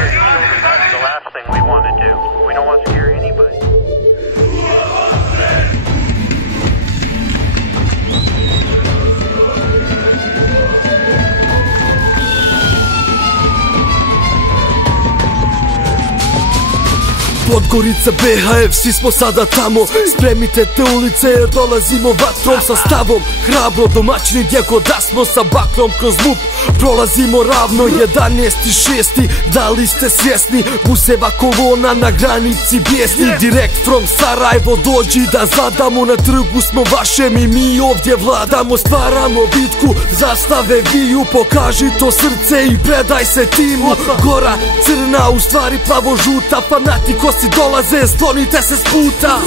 scare children. That's the last thing we want to do. We don't want to scare anybody. Podgorica, BHF, svi smo sada tamo. Spremite te ulice jer dolazimo vatrom sa stavom. Hrabro domaćini gdje god da smo, sa baklom kroz MUP prolazimo ravno. 11.6. Da li ste svjesni? Buseva kolona na granici bijesni. Direkt from Sarajevo dođi da zadamo. Na trgu smo vašem i mi ovdje vladamo. Stvaramo bitku, zastave viju. Pokaži to srce i predaj se timu. Gora crna, u stvari plavo žuta. Fanatiko dolaze, sklonite se s puta.